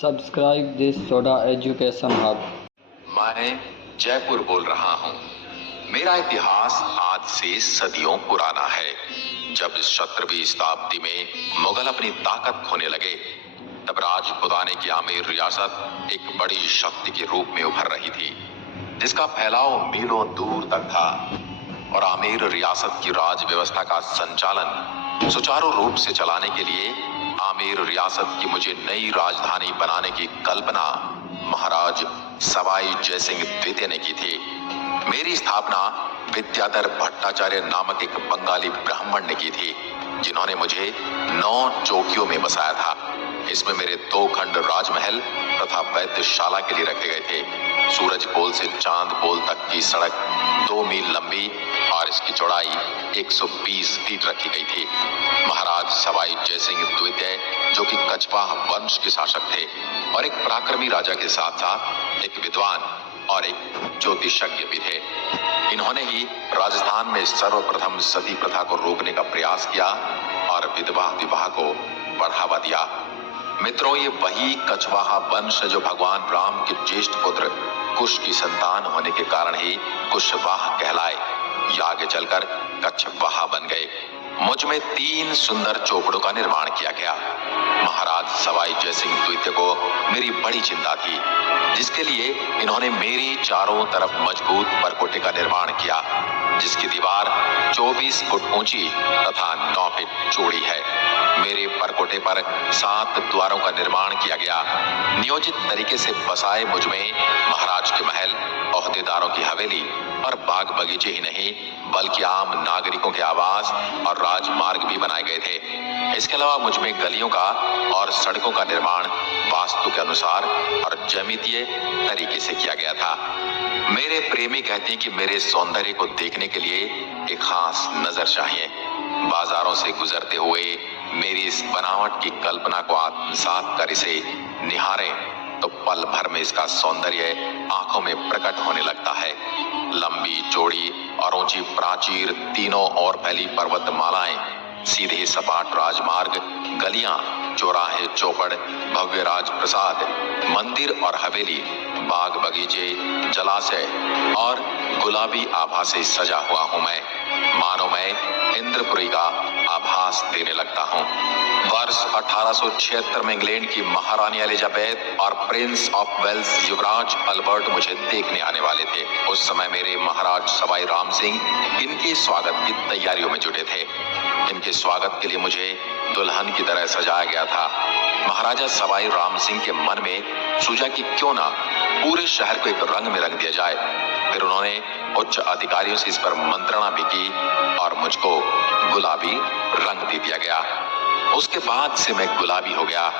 Subscribe this soda education hub. मैं जयपुर बोल रहा हूँ। मेरा इतिहास आज से सदियों पुराना है। जब 17वीं शताब्दी में मुगल अपनी ताकत खोने लगे, तब राजपुताने की आमेर रियासत एक बड़ी शक्ति के रूप में उभर रही थी, जिसका फैलाव मीलों दूर तक था। और आमेर रियासत की राज व्यवस्था का संचालन सुचारू रूप से चलाने के लिए आमेर रियासत की मुझे नई राजधानी बनाने की कल्पना महाराज सवाई जयसिंह द्वितीय ने की थी। मेरी स्थापना विद्याधर भट्टाचार्य नामक एक बंगाली ब्राह्मण ने की थी, जिन्होंने मुझे 9 चौकियों में बसाया था। इसमें मेरे 2 खंड राजमहल तथा वैद्यशाला के लिए रखे गए थे। सूरज पोल से चांद पोल तक की सड़क 2 मील लंबी और इसकी चौड़ाई 120 फीट रखी गई थी। महाराज सवाई जयसिंह द्वितीय, जो कि कछवाह वंश के शासक थे और एक पराक्रमी राजा के साथ साथ एक विद्वान और एक ज्योतिषज्ञ भी थे, इन्होंने ही राजस्थान में सर्वप्रथम सती प्रथा को रोकने का प्रयास किया और विधवा विवाह को बढ़ावा दिया। मित्रों, ये वही कछवाहा वंश जो भगवान राम के ज्येष्ठ पुत्र कुश की संतान होने के कारण ही कुशवाह कहलाए, ये आगे चलकर कछवाहा बन गए। मुझ में 3 सुंदर चौपड़ों का निर्माण किया गया। महाराज सवाई जयसिंह द्वितीय को मेरी बड़ी चिंता थी, जिसके लिए इन्होंने मेरी चारों तरफ मजबूत परकोटे का निर्माण किया, जिसकी दीवार 24 फुट ऊंची तथा 9 फीट चौड़ी है। मेरे परकोटे पर 7 द्वारों का निर्माण किया गया। नियोजित तरीके से बसाए मुझ में महाराज के महल, ओहदेदारों की हवेली और बाग बगीचे ही नहीं, बल्कि आम नागरिकों के आवास और राजमार्ग भी बनाए गए थे। इसके अलावा मुझ में गलियों का और सड़कों का निर्माण वास्तु के अनुसार और ज्यामितीय तरीके से किया गया था। मेरे प्रेमी कहते हैं कि मेरे सौंदर्य को देखने के लिए एक खास नजर चाहिए। बाजारों से गुजरते हुए मेरी इस बनावट की कल्पना को आत्मसात कर इसे निहारें तो पल भर में इसका सौंदर्य आंखों में प्रकट होने लगता है। लंबी चौड़ी और ऊंची प्राचीर, तीनों ओर फैली पर्वतमालाएं, सीधे सपाट राजमार्ग, गलियां, चौराहे, चौपड़, भव्य राजप्रसाद, मंदिर और हवेली, बाग बगीचे, जलाशय और गुलाबी आभा से सजा हुआ हूं मैं। मानो मैं इंद्रपुरी का आभास देने लगता हूं। वर्ष 1876 में इंग्लैंड की महारानी एलिजाबेथ और प्रिंस ऑफ वेल्स युवराज अल्बर्ट मुझे देखने आने वाले थे। उस समय मेरे महाराज सवाई राम सिंह इनके स्वागत की तैयारियों में जुटे थे। इनके स्वागत के लिए मुझे दुल्हन की तरह सजाया गया था। महाराजा सवाई राम सिंह के मन में सूझा कि क्यों ना पूरे शहर को एक रंग में रंग दिया जाए। फिर उन्होंने उच्च अधिकारियों से इस पर मंत्रणा भी की और मुझको गुलाबी रंग दे दिया गया। उसके बाद से मैं गुलाबी हो गया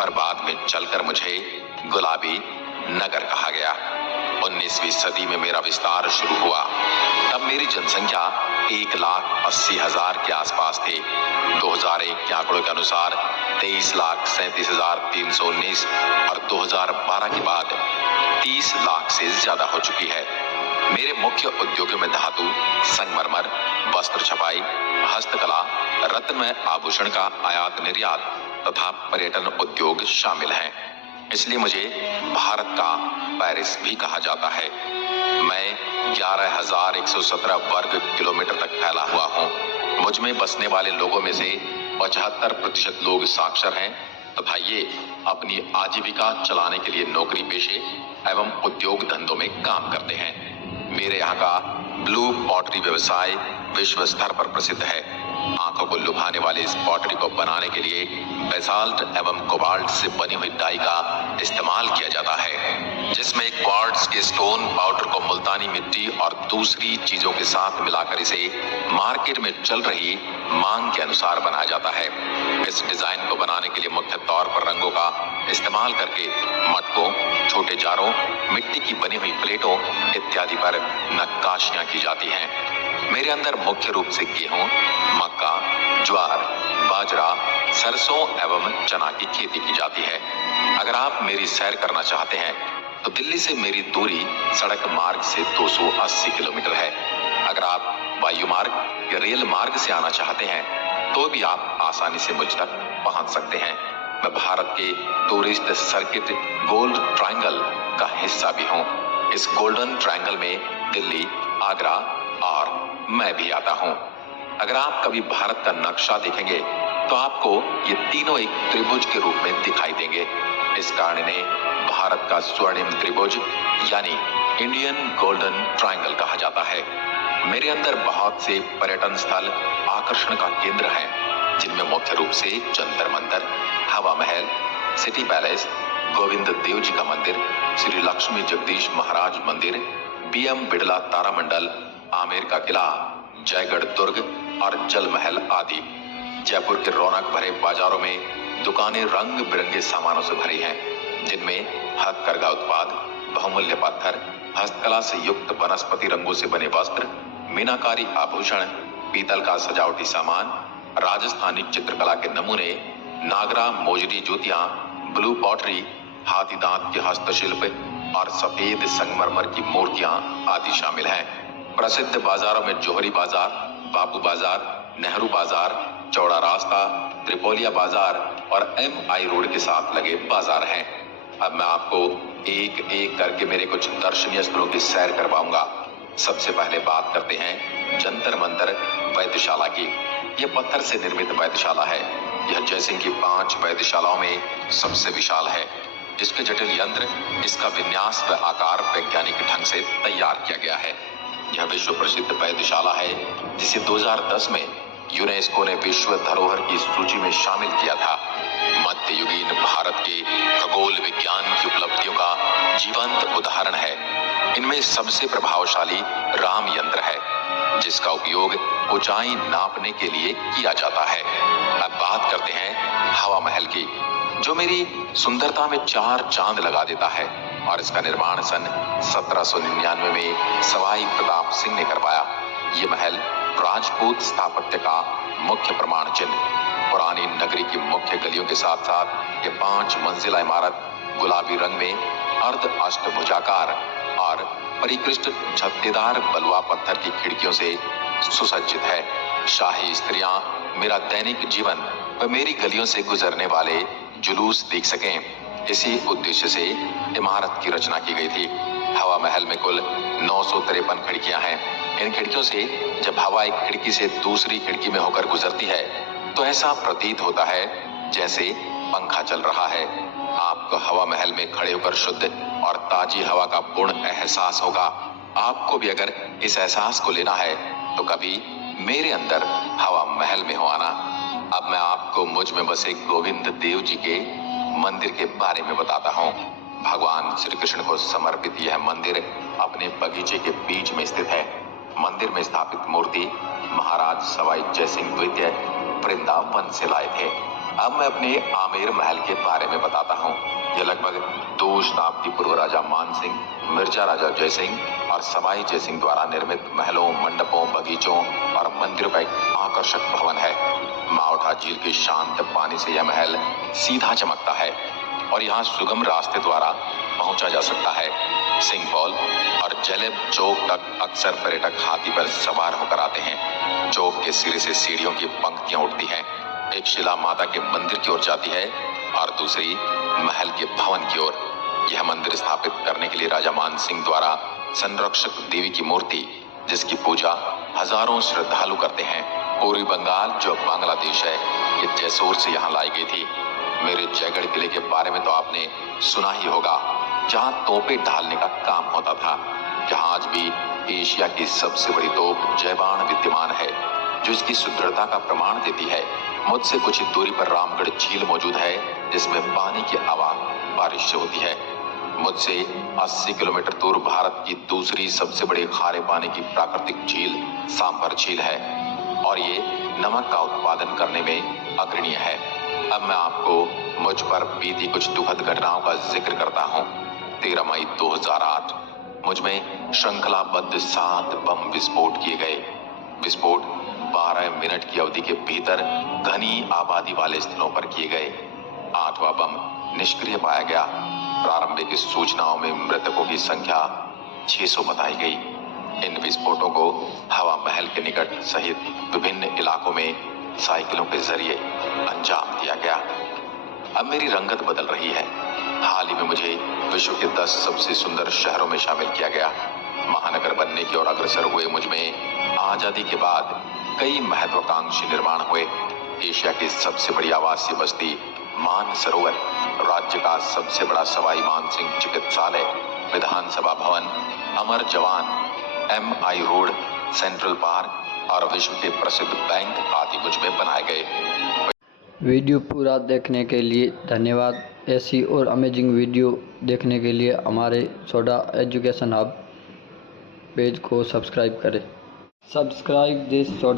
और बाद में चलकर मुझे गुलाबी नगर कहा गया। 19वीं सदी में मेरा विस्तार शुरू हुआ। तब मेरी जनसंख्या 1,80,000 के आसपास थी। 2001 के आंकड़ों के अनुसार 23,37,319 और 2012 के बाद 30 लाख से ज्यादा हो चुकी है। मेरे मुख्य उद्योगों में धातु, संगमरमर, वस्त्र छपाई, हस्तकला, रत्नमय आभूषण का आयात निर्यात तथा पर्यटन उद्योग शामिल हैं। इसलिए मुझे भारत का पेरिस भी कहा जाता है। मैं 11,117 वर्ग किलोमीटर तक फैला हुआ हूँ। मुझ में बसने वाले लोगों में से 75% लोग साक्षर हैं तथा ये अपनी आजीविका चलाने के लिए नौकरी पेशे एवं उद्योग धंधों में काम करते हैं। मेरे यहाँ का ब्लू पॉटरी व्यवसाय विश्व स्तर पर प्रसिद्ध है। आंखों को लुभाने वाले इस पॉटरी को बनाने के लिए बेसाल्ट एवं कोबाल्ट से बनी हुई डाई का इस्तेमाल किया जाता है, जिसमें क्वार्ट्ज के स्टोन पाउडर को मुल्तानी मिट्टी और दूसरी चीजों के साथ मिलाकर इसे मार्केट में चल रही मांग के अनुसार बनाया जाता है। इस डिजाइन को बनाने के लिए मुख्य तौर पर रंगों का इस्तेमाल करके मटकों, छोटे जारों, मिट्टी की बनी हुई प्लेटों इत्यादि पर नक्काशियां की जाती हैं। मेरे अंदर मुख्य रूप से गेहूं, मक्का, ज्वार, बाजरा, सरसों एवं चना की खेती की जाती है। अगर आप मेरी सैर करना चाहते हैं तो दिल्ली से मेरी दूरी सड़क मार्ग से 280 किलोमीटर है। अगर आप वायु मार्ग या रेल मार्ग से आना चाहते हैं तो भी आप आसानी से मुझ तक पहुंच सकते हैं। मैं भारत के टूरिस्ट सर्किट गोल्ड ट्रायंगल का हिस्सा भी हूँ। इस गोल्डन ट्रायंगल में दिल्ली, आगरा और मैं भी आता हूँ। अगर आप कभी भारत का नक्शा देखेंगे तो आपको ये तीनों एक त्रिभुज के रूप में दिखाई देंगे। इस कारण इन्हें भारत का स्वर्णिम त्रिभुज यानी इंडियन गोल्डन ट्रायंगल कहा जाता है। मेरे अंदर बहुत से पर्यटन स्थल आकर्षण का केंद्र हैं, जिनमें मुख्य रूप से जंतर मंतर, हवा महल, सिटी पैलेस, गोविंद देव जी का मंदिर, श्री लक्ष्मी जगदीश महाराज मंदिर, बीएम बिड़ला तारामंडल, आमेर का किला, जयगढ़ दुर्ग और जल महल आदि। जयपुर के रौनक भरे बाजारों में दुकानें रंग बिरंगे सामानों से भरी हैं, जिनमें हथकरघा उत्पाद, बहुमूल्य पत्थर, हस्तकला से युक्त वनस्पति रंगों से बने वस्त्र, मीनाकारी आभूषण, पीतल का सजावटी सामान, राजस्थानी चित्रकला के नमूने, नागरा मोजरी जूतियां, ब्लू पॉटरी, हाथी दांत के हस्तशिल्प और सफेद संगमरमर की मूर्तियां आदि शामिल हैं। प्रसिद्ध बाजारों में जोहरी बाजार, बापू बाजार, नेहरू बाजार, चौड़ा रास्ता, त्रिपोलिया बाजार और MI रोड के साथ लगे बाजार हैं। अब मैं आपको एक एक करके मेरे कुछ दर्शनीय स्थलों की सैर करवाऊंगा। सबसे पहले बात करते हैं जंतर मंतर वैद्यशाला की। यह पत्थर से निर्मित वैद्यशाला है। यह जयसिंह की 5 वैद्यशालाओं में सबसे विशाल है। इसके जटिल यंत्र, इसका विन्यास व आकार वैज्ञानिक ढंग से तैयार किया गया है। यह विश्व प्रसिद्ध वैद्यशाला है, जिसे 2010 में यूनेस्को ने विश्व धरोहर की सूची में शामिल किया था। मध्ययुगीन भारत के खगोल विज्ञान की उपलब्धियों का जीवंत उदाहरण है। इनमें सबसे प्रभावशाली राम यंत्र है, जिसका उपयोग ऊंचाई नापने के लिए किया जाता है। अब बात करते हैं हवा महल की, जो मेरी सुंदरता में 4 चांद लगा देता है और इसका निर्माण सन 1799 में सवाई प्रताप सिंह ने करवाया। ये महल राजपूत स्थापत्य का मुख्य प्रमाण चिन्ह। पुरानी नगरी की मुख्य गलियों के साथ साथ ये 5 मंजिला इमारत गुलाबी रंग में अर्ध अष्टभुजाकार और परिकृष्ट छत्तेदार बलुआ पत्थर की खिड़कियों से सुसज्जित है। शाही स्त्रियां मेरा दैनिक जीवन व मेरी गलियों से गुजरने वाले जुलूस देख सकें, इसी उद्देश्य से इमारत की रचना की गई थी। हवा महल में कुल 953 खिड़कियां हैं। इन खिड़कियों से जब हवा एक खिड़की से दूसरी खिड़की में होकर गुजरती है तो ऐसा प्रतीत होता है जैसे पंखा चल रहा है। आपको हवा महल में खड़े होकर शुद्ध और ताजी हवा का पूर्ण एहसास होगा। आपको भी अगर इस एहसास को लेना है तो कभी मेरे अंदर हवा महल में हो आना। अब मैं आपको मुझ में बसे गोविंद देव जी के मंदिर के बारे में बताता हूँ। भगवान श्री कृष्ण को समर्पित यह मंदिर अपने बगीचे के बीच में स्थित है। मंदिर में स्थापित मूर्ति महाराज सवाई जयसिंह द्वितीय वृंदावन से लाए थे। अब मैं अपने आमेर महल के बारे में बताता हूँ। यह लगभग 2 शताब्दी पूर्व राजा मान सिंह, मिर्जा राजा जयसिंह और सवाई जयसिंह द्वारा निर्मित महलों, मंडपों, बगीचों और मंदिरों का एक आकर्षक भवन है। मावठा झील के शांत पानी से यह महल सीधा चमकता है और यहाँ सुगम रास्ते द्वारा पहुंचा जा सकता है। सिंह पॉल और जेलेब चौक तक अक्सर पर्यटक हाथी पर सवार होकर आते हैं। चौक के सिरे से सीढ़ियों की पंक्तियां उठती हैं। एक शिला माता के मंदिर की ओर जाती है और दूसरी महल के भवन की ओर। यह मंदिर स्थापित करने के लिए राजा मान सिंह द्वारा संरक्षक देवी की मूर्ति, जिसकी पूजा हजारों श्रद्धालु करते हैं, पूर्वी बंगाल जो बांग्लादेश है, ये जैसोर से यहाँ लाई गई थी। मेरे जयगढ़ किले के बारे में तो आपने सुना ही होगा, जहाँ तोपें ढालने का काम होता था। जहाँ आज भी एशिया की सबसे बड़ी तोप जयबाण विद्यमान है, जो इसकी सुदृढ़ता का प्रमाण देती है। मुझसे कुछ ही दूरी पर रामगढ़ झील मौजूद है, जिसमें पानी की हवा बारिश से होती है। मुझसे 80 किलोमीटर दूर भारत की दूसरी सबसे बड़ी खारे पानी की प्राकृतिक झील सांभर झील है और ये नमक का उत्पादन करने में अग्रणीय है। अब मैं आपको मुझ पर बीती कुछ दुखद घटनाओं का जिक्र करता हूँ। 13 मई 2008 मुझ में श्रृंखलाबद्ध 7 बम विस्फोट किए गए। विस्फोट 12 मिनट की अवधि के भीतर घनी आबादी वाले स्थलों पर किए गए। 8वां बम निष्क्रिय पाया गया। प्रारंभिक सूचनाओं में मृतकों की संख्या 600 बताई गई। इन विस्फोटों को हवा महल के निकट सहित विभिन्न इलाकों में साइकिलों के जरिए अंजाम दिया गया। अब मेरी रंगत बदल रही है। हाल ही में मुझे विश्व के 10 सबसे सुंदर शहरों में शामिल किया गया। महानगर बनने की ओर अग्रसर हुए मुझ में आजादी के बाद कई महत्वाकांक्षी निर्माण हुए। एशिया की सबसे बड़ी आवासीय बस्ती मानसरोवर, राज्य का सबसे बड़ा सवाई मानसिंह चिकित्सालय, विधानसभा भवन, अमर जवान, MI रोड, सेंट्रल पार्क और विश्व के प्रसिद्ध बैंक आदि मुझ में बनाए गए। वीडियो पूरा देखने के लिए धन्यवाद। ऐसी और अमेजिंग वीडियो देखने के लिए हमारे सोडा एजुकेशन हब पेज को सब्सक्राइब करें। Subscribe this soda